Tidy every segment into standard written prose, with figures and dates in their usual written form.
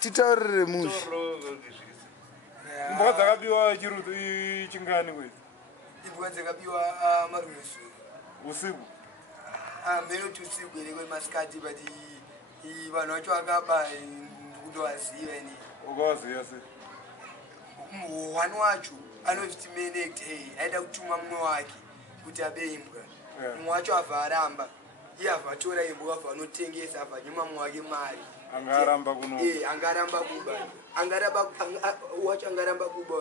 titaurire mushi imbwa dzakabiwa chirutu chingani kwezi imbwa dzakabiwa marumesi usiku mbenoti usiku ere kwe masikati but vanhu vacho vakaba ndikutovaziva ini ukawaziva se muhwani wacho anozviti menect aida kutuma mumwe wake kuti abe imbwa mumwe wacho abva aramba iye abva atora imbwa abva anotengesa abva anyima mumwe wake mari angaramba kuno angaramba kuba wacho angaramba kuba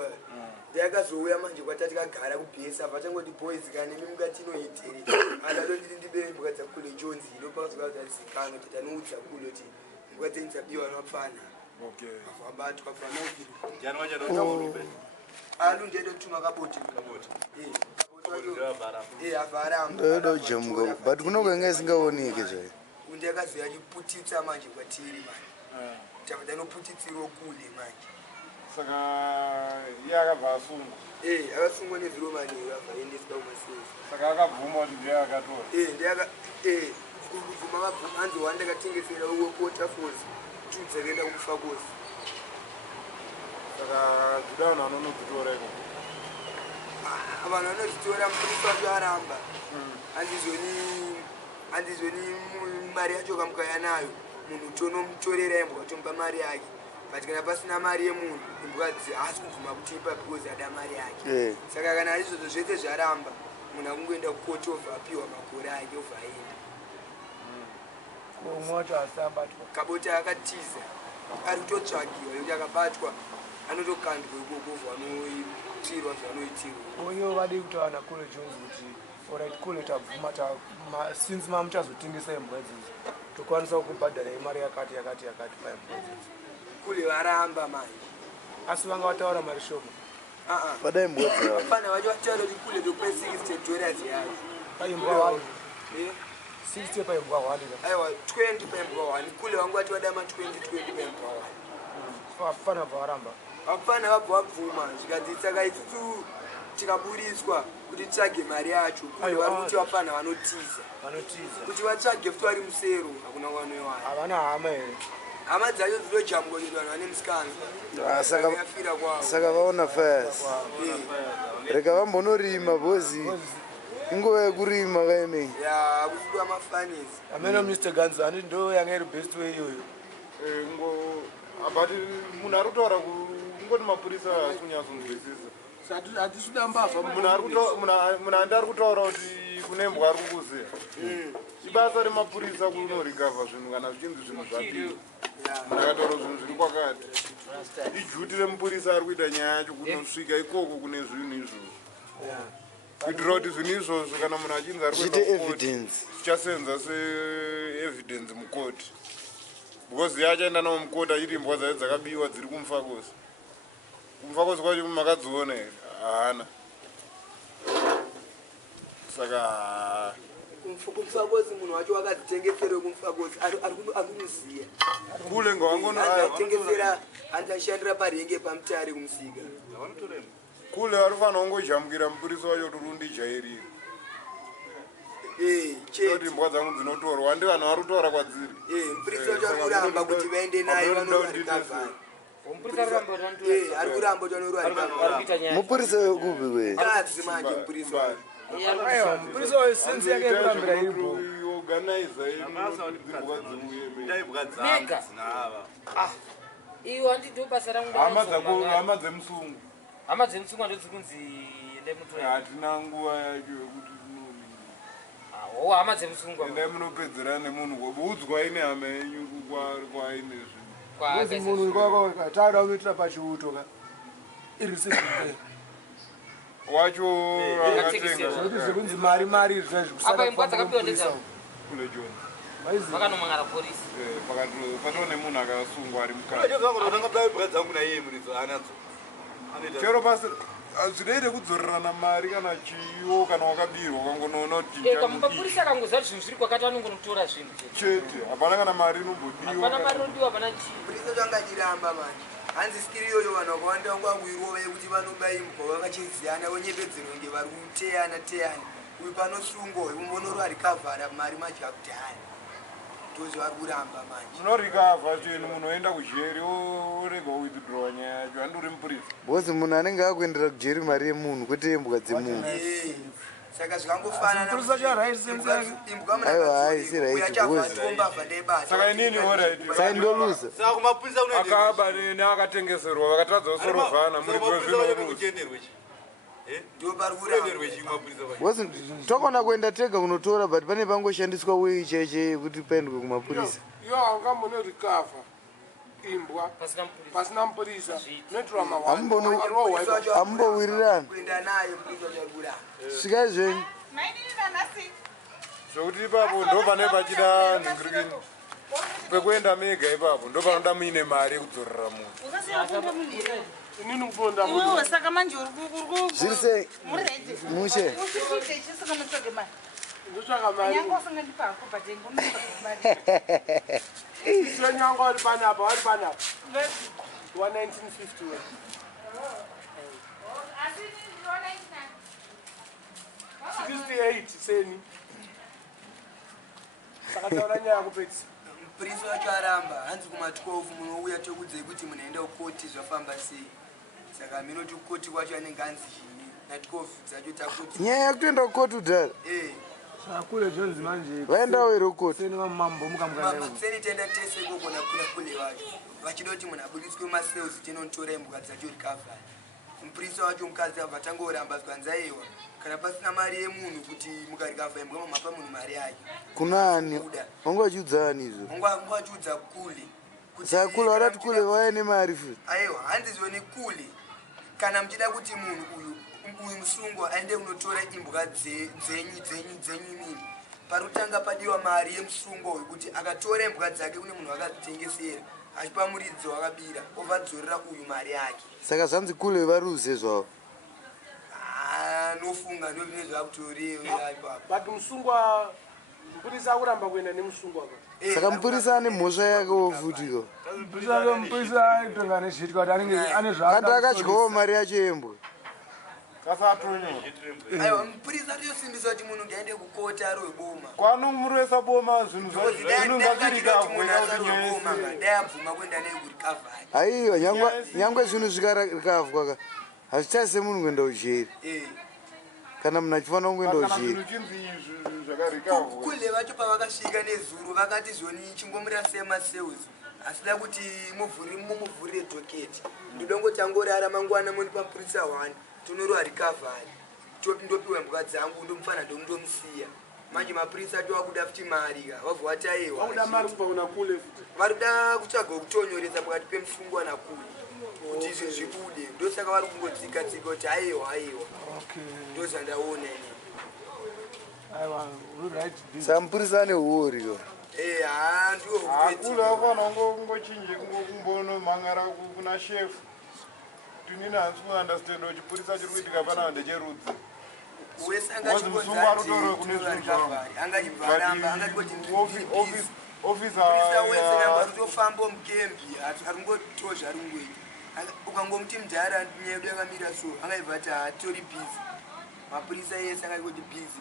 ndakazouya manje kwatati kagara kubhesa abva tangoti boys kana imi mukatinoitere andadodiri ndibe imbwa dzakule jonzi inopakazokazazikanwa kuti anoudza kulo kuti imbwa dzenitsabiwa napfana abatwa alundedotuma kaboti ndoda kujemuka but kunokwanga isingaoneki zvayo undakazoya chiputitsa manje kwatiri manje takuti anoputitsiro kule manje saka iye akabva asungwa akasungwa nezviro manheru abva endeswa kumasesi saka akabvuma kuti ndiye akatora kubvuma akabvuma anzi wandakatengesera waterfalls tu dzakaenda kufa kosi saka dzida vanhu vanonodzitora iko vanhu vanozvitora mupurisa wacho aramba handizoni mari yacho kamukaya nayo munhu tonomutorera imbwa tomupa mari yake but kana pasina mari yemunhu imbwa haasi kubvuma kutipa because ada mari yake saka kana izvozvo zvese zvaramba munhu akungoenda kukoti obva apiwa makore ake obva aenda umwe wacho haasi abatwa kabota akatiza ari kutotsvagiwa yokuti akabatwa anotokandwa ikoko vanoitirwa zvanoitirwa uyo vadi kutaura nakule jones kuti orit kule tabvuma since mamuchazotengesa imbwa idzodzo tokwanisa kukubhadhara imari yakati paimbwa idzodzo kule varamba manje asi vanga vataura mari shoma pada imbwa dzavo fana vacho vataura kuti kule tokupe $60 yayo paimbwa 1 60 paimbwa 1 aiwa 20 paimbwa 1 kule vangu vati vadama 20 paimbwa 1 vafana bva varamba vafana vabva vabvuma zvikadzisaka isusu tikaburiswa kuti titsvage mari yacho kule vari kuti vafana vanotiza kuti vatsvage futi vari musero hakuna kwanoiwana havana hama here hama dzacho dzinojambwa kuti vanhu vane musikanza saka vaona fas reka vambonorima bozi inguva yekurima kaimei kusudwa mafanisi amene mr ganzani ndo yanga iri best way iyoyo but munhu ari kutaura kungoti mapurisa asi kunyatsonzwisisa hatisuda mbavha munhu andi ari kutaura kuti kune mbwa ari kukuziya ibasa remapurisa kunorikavha zvinhu kana zvichinzi zvinhu zvapiwa munhu akataura zvinhu zviri kwakati ijuti remupurisa ari kuita nyaya yacho kunosvika ikoko kune zvinhu izvozvo kuitira kuti zvinhu izvozvo kana munhu achinzi ari kuita zvichasenza seevidence mukoti because iye achaenda nawo mukoti achiti imbwa dzayo dzakabiwa dziri kumufakosi kwacho makadziona here haana saka kumufakosi munhu wacho wakadzitengesera kumufakosi ari kumuziya kule ngawangotengesera andashandira parenge pamutare kumusika kule varifana kungojambukira mupurisa wacho turundijairira kuti imbwa dzangu dzinotorwa handi vanhu vari kutora kwadziri mupurisa wacho ari kuramba kuti vaende naye vanorikavhara ari kuramba kuti vanorwarikavhara mupurisa wekupi kwe kadzi manje mupurisa wacho mupurisa wayo sensi yake yekurambira iripo iwo handito basa rangu hama dzemusungu hama dzemusungu handodzi kunzi ende mutori hatina nguva yacho yekuti hama dzemusungu endai munopedzera nemunhu kobuudzwai nehama yenyu kwaine zvinhu munhu kwakataura kuitira pachiuto ka irisizvike wacho akatenga zvekunzi mari apa imbwa dzakapiwa ndedza kule john vakanomangara polisi patoo nemunhu akasungwa ari mukachero pasi zvidaite kudzorerana mari kana chiyo kana wakabirwa ukangonoona kuti mapurisa akangoziva kuti zvinhu zviri kwakati anongonotora zvinhu chete hapana kana mari inombodiwa mari inodiwa hapana chii purisa changadiramba manje hanzi skiri iyoyo vanhu vakawanda vangwangwirova yekuti vanobayimbwa vakachiziyana vonyepedzerwa nge vari kuteyana uyu panosungwa uyu mbonorwa rikavhara mari madya kudhaya ndozi vari kuramba manje munorikavha chenyu munoenda kujeri orega withdraw nyaya yacho handuri mupurisa bozi munhu anenge akuendera kujeri mari yemunhu kwete yembwa dzemunhu. saka zvikangofanana aiwa haisi right bozi saka inini orit saindoluza akaba nene akatengeserwa vakatadza kusorovhana muri kwezvinoluza bozi tokona kuenda tega kunotora but pane pangoshandiswa wei chaiche yekuti paendwe kumapurisa. Yo anga mune recover imbwa pasina mupurisa notora amumbowirirana svikai zvenyu zvokuti ipapo ndo pane pachida nhingirikini kwekuenda mega ipapo ndo panoda muine mari yekudzorera munhu inini kuponda saka manje zviri sei mushe ndotsvaka mari senyanga wari panapa 1950 68 seni saka taura nyaya yakupetisa mupurisa wacho aramba hanzi kuma12 munouya tokudzai kuti munaenda kukoti zvafamba sei saka minoti kukoti kwacho anenge hanzi chini na12 dzacho takuti nyaya yakutoenda kukoti udhara kule jonzi manje vaendawo iro kukoti seni mamambo seni tenda tese kokona kula kule wacho vachida kuti munhu abudiswe masales tinotora imbwa dzacho rikavhari mupurisa wacho mukadzi abva tangoramba zvanzaiwa kana pasina mari yemunhu kuti mukarikavha imbwa mamapa munhu mari yake kuna ani wanga vachiudza ani izvo wanga vachiudza kule saka kule varati kule vaya nemari futi aiwa handizioni kule kana muchida kuti munhu uyu musungwa aende kunotora imbwa dzenyu nini parutanga padiwa mari yemusungwa uyu kuti akatora imbwa dzake kune munhu akadzitengesera achipa muridzo wakabira obvadzorera uyu mari yake saka zvanzi kule varuze zvavo nofunga ndovine zvakutorewa but musungwa mupurisa akuramba kuenda nemusungwa saka mupurisa ane mhosva yakewo futiko mupurisa aitonga nezviitwa kuti anenge ane kati akadyawo mari yacho yembwa aiwa mupurisa atosimbisa kuti munhu ngaende kukoti ari weboma kwanomurwesa boma zvinhu zvazvinhuaaroboma ngadai abvuma kuenda nei kurikavhari aiwa nyangwe zvinhu zvikarikavwa ka hazvichasi semunhu kuenda ujeri kana munhu achifanira kungoenda ujeri kule vacho pavakasvika nezuro vakati zvoni chingomira semasales asida kuti mumuvhurire dhoketi ndodongotangorara mangwana moni pamupurisa 1 tonorwa rikavhari ndopiwa mbuka dzangu ndomufana ndomusiya manje mapurisa towakuda futi mari ka wabva wataiwa varikuda kutsvaga kutonyoresa pakati pemusungwa nakule kuti izvi zvibude ndosaka vari kungodzika kuti aiwa ndozvandaona ini saka mupurisa ane huori ko akulu afana kungochinje kumbonomhangara kuna chef tinini hansi kuunderstand kuti chipurisa chiri kuitika panapa ndecherudzi ofamba mukembi haringotozva ringoita ukangomuti mudhara nyedu yakamira so angaibva ati hatori bhizi mapurisa ese angaikoti bhizi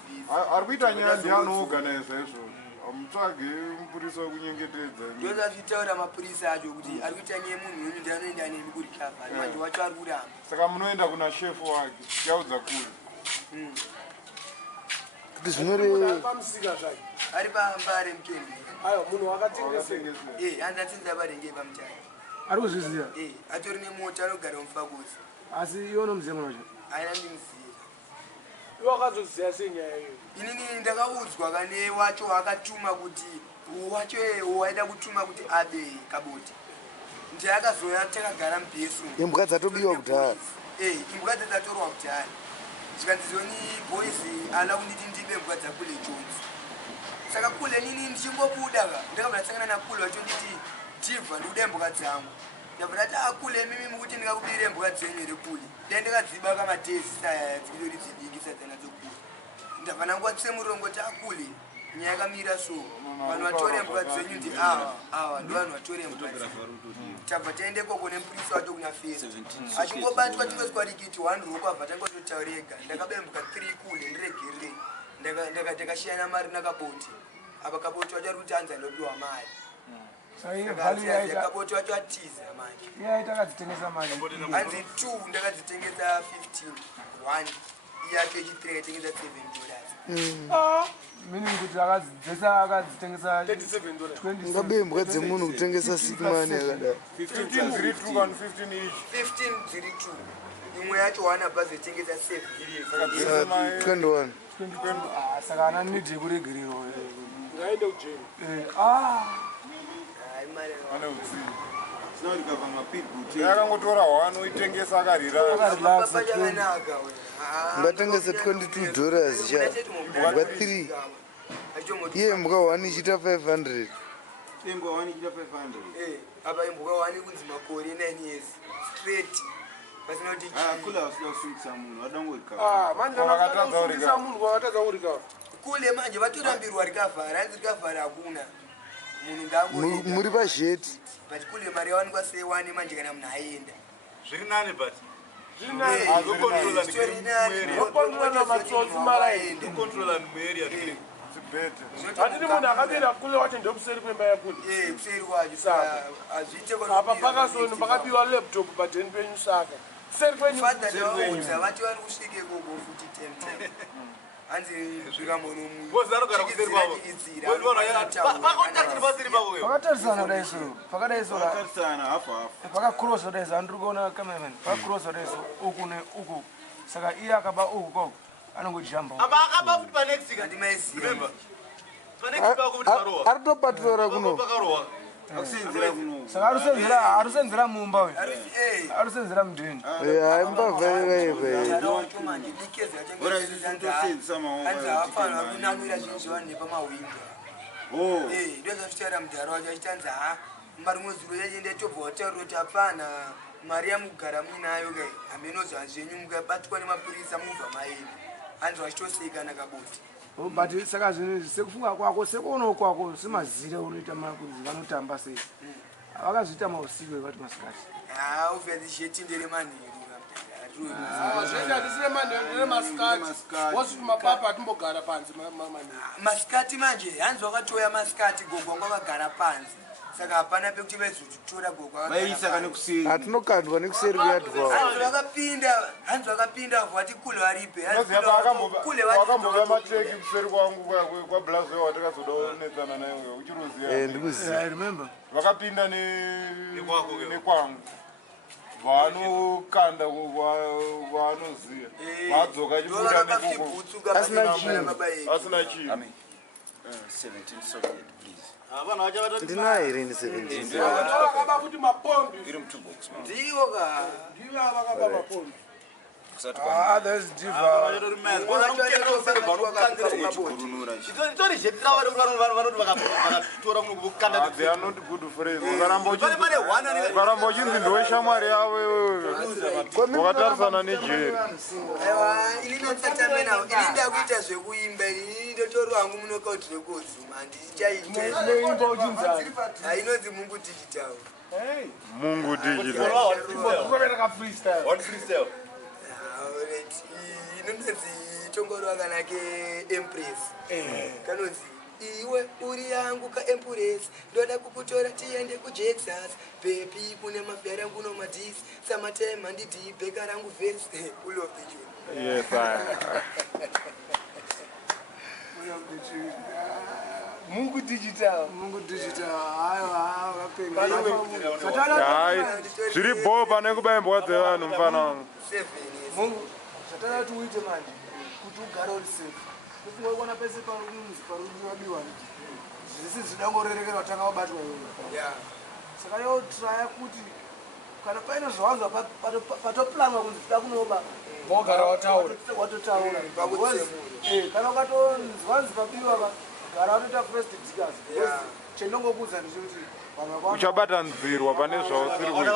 ari kuita nyaya ndianoorganiza izvozvo mutsvage mupurisa wekunyengetedza ndozvazvitaura mapurisa acho kuti ari kuita nyaya munhu wenyu ndianoenda nemi kurikavhari manje wacho ari kuramba saka munoenda kuna shefu wake yaudza kule kuti zvinoreva pamusika zvake ari pambare mukembi aiwa munhu wakatengesera hanzi atsinza varengei pamutare ari kuzviziva atori nemota anogara mufagosi asi iwo nomuziva mwacho aina ndimuziva iwo akazoziva senyaya iyo inini ndakaudzwa kane wacho akatuma kuti wacho waida kutuma kuti abe kaboti ndi akazoya takagara mubhesu imbwa dzatobiwa kudhara imbwa dzatatorwa kudhara zvikanzizoni boys ala kunditi ndibe imbwa dzakule jonzi saka kule nini ndichingobuda ka ndakabva tsangana nakule wacho nditi ndibva ndikuda imbwa dzangu ndabva ndati akule mimi mukuti ndingakubira imbwa dzenyu iri kule dai ndikadziba kamatesi dzikitori dzidiki sadzanadzokula ndabva nangwatise murongo takule nyaya yakamira so vanhu vatore imbwa dzenyu ndi awa ndo vanhu vatore imbwa tabva taende koko nemupurisa wacho kuna fesa achingobatwa tingoswa rikiti 1 roko abva tangototaurega ndakabembuka 3 kule ndiregerere ndakashiyana mari nakaboti apa kaboti wacho ari kuti anzi anopiwa mari Saka iye value yaita kaboti wacho atiza manje yaita akadzitengesa mari. hanzi 2 ndakadzitengesa 15 1 yacho ichi3 yaitengesa $7. Meaning kuti akadzitengesa $27. Ngabe mbwa dzemunhu kutengesa sikimani yakadaro. 15 zviri 2 kana 15 each. 15 zviri 2 imwe yacho wana bhazi yaitengesa 7 21. Saka ana need yekuregererwa. ngaende kujeni ane utsi yakangotora 1 oitengesa akarira Ngatengesa $22 cha. Mbwa 3. Iye mbwa 1 ichita 500. Imbwa 1 ichita 500. apa imbwa 1 kunzi makore 9 years straight pasina kuti Kula usingisa munhu adangorika. manje vakatadza munhu kwakatadza kurika kule manje vatorambirwa rikavhara hanzi rikavhara hakuna munhu ngaangorika Muri pazheti. but kule mari yawanikwa sei 1 manje kana munhu aenda zviri nani but controla muarea hatini munhu akapinda kule wacho ndokuseri kwemba yakule kuseri kwacho hazviite apa pakasoni pakapiwa laptop padheni penyu saka kuseri kwenyu fadhaaudza vati vari kusvike koko futi 10 hanzi Pakatarisana daiso. Pakatarisana hafu hafu. Pakakrosa daiso andiri kuona cameraman. Pakakrosa daiso uku neuku. Saka iye akaba uku koko anongojamba. akaba futi panext andimaiziva panext pako futi parowa Aritopatora kuno. pakarowa Akusenzera kuno. Saka arusenzera mumba we. Arusenzera mudheni. Mbavhaivaive. wacho manje dikezi Ora zvitosenzisa maomba. hanzi havafanira kunamira zvinhu zvavanhu nepamahwindo ndozvachitaura mudhara wacho achitanzi mari muzuro yachienda tobva wataurira kuti hapana mari yamugara muinayo kai hamenozi hazvenyu mukabatwa nemapurisa mubva maenda hanzi vachitosekana kaboti But saka zvinhu sekufunga kwako sekuonawo kwako semazire unoita makunzi vanotamba sei. Vakazviita mausiku vati masikati. obviously zhetindere manheru zvese hatisine manheru nemasikati wosviti mapapa atimbogara panze masikati manje hanzi wakatoya masikati gogo wangu vakagara panze saka hapana pekuti vaizotora gogo Vaisa kana kuseri. Hatinokandwa nekuseri kuyati kwavo. hanzi vakapinda vati kule varipe wakambova mateki kuseri kwangu kwablazo watakazoda unetsana nayo uchiroziya Ndikuziva. I remember. vakapinda nekwangu vanokanda vanoziya vadzoka chibuda nekoko asina chinhu 17 Soviet please. vanhu vacha Ndinayo here 17. vakaba kuti mapombi Iri mu 2 box man. ndivo ka ndivo avakaba mapombi There's diva. Kurunura chi. itori zhetira vanoti vakatora munhu kukanda they are not good friends ukaramba uchinzi ndoweshamwari yavo wakatarisana nejeri inini notsatamena ini ndakuita zvekuimba ini ndotori wangu munokauti rekozuma handichaita inonzi mungu digital mungu digital inononzi tongorwa kana keempress kanonzi iwe uri yangu kaempress ndoda kukutora tiende kujexas bebi kune mafya rangu nomadhisi samatema ndidi bheka rangu vhesi full of the tune yes Mungu digital. hai zviri bho pane kubaimbwa dzevanhu mufana wangu 7 years Mungu zvatara kuti uite manje kuti ugare uri safe. Kuti waona pese parwabiwa zvisi zvidangorereka tanga wabatwa iwe. yeah Saka yo try kuti kana paine zvawanzwa patoplanwa kunzi da kunoba mogara wataura watotaura kana ukatonzwanzi pabiwa gara watoita first discuss chendongokuudza ndechekuti uchabatanzirwa pane zvausiri kuita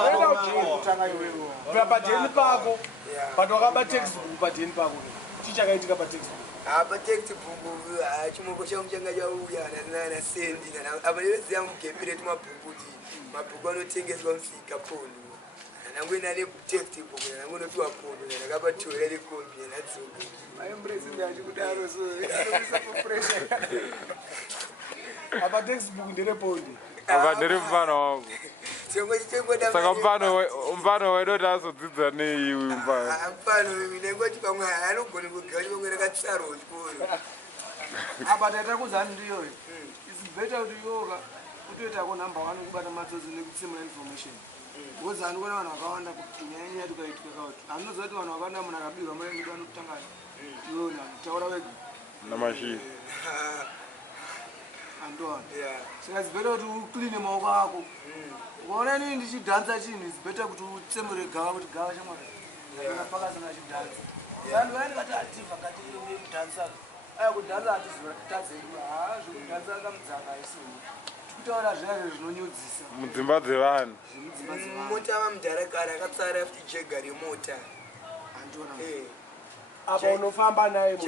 kutanga iwewo padheni pako pati wakaba textbook padheni pako chichakaitika patextbook apa textbook chimoko changu changa chauya nana sendi kana apa neveziva mugembire timabhukuti mabhuku anotengeswa musika pondo nangoenda netextbook nangonopiwa pondo nanakapatora nekombi nanadzoka maembresi ndachikudaro so anoisa pressure apa textbook nderepondi apa ndiri mufana wangu saka mufano wedu kuti azodzidza nei mufano nengoti pamwe anogone kugara pamwe rakatsarwa chikoro apa taita kuzani ndiyo it's better kuti yoga utoitako number 1 kubata matsotsi nekutsimura information because andikuona vanhu vakawanda kunyanyanya tukaitika kauti andinoziva kuti vanhu vakawanda munhu akabirwa maengedu anokutangana iwona taura wega namashii andona saka it's better kuti ukline maoko ako ukaona inini ndichidhanza chinhu it's better kuti utsemure gava kuti gava chamwaka pakazana chidhanza vanhu vayani kati hativha kati kudhansa aya kudhansa hatizotadzedu zvekudhansa kamudzaka isiwo tikutaura zvinazvo zvinonyudzisa mudzimba dzevanhu mota vamudharakara akatsara futi jega remota andona apa unofamba naye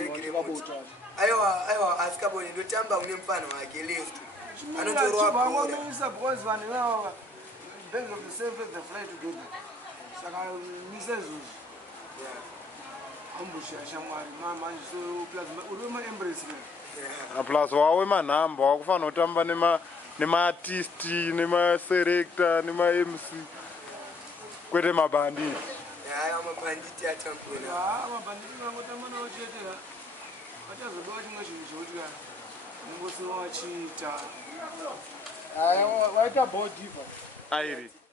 aiwa asikaboni ndotamba une mufano wake left anotorwa anotorwaisa because vanhu ivava birds of the same feather they fly together saka misa izvozvi ambushasha mwari manje so plus uri wemaembrace plus wawe manhamba wakufanira kutamba nemaartist nemaserector nemamc kwete mabanditi aiwa mabanditi atambona mabanditi angotamba nawo chete vachazodawo chimwe chinhu chokuti ningosiwa wachiita waita bodiva airi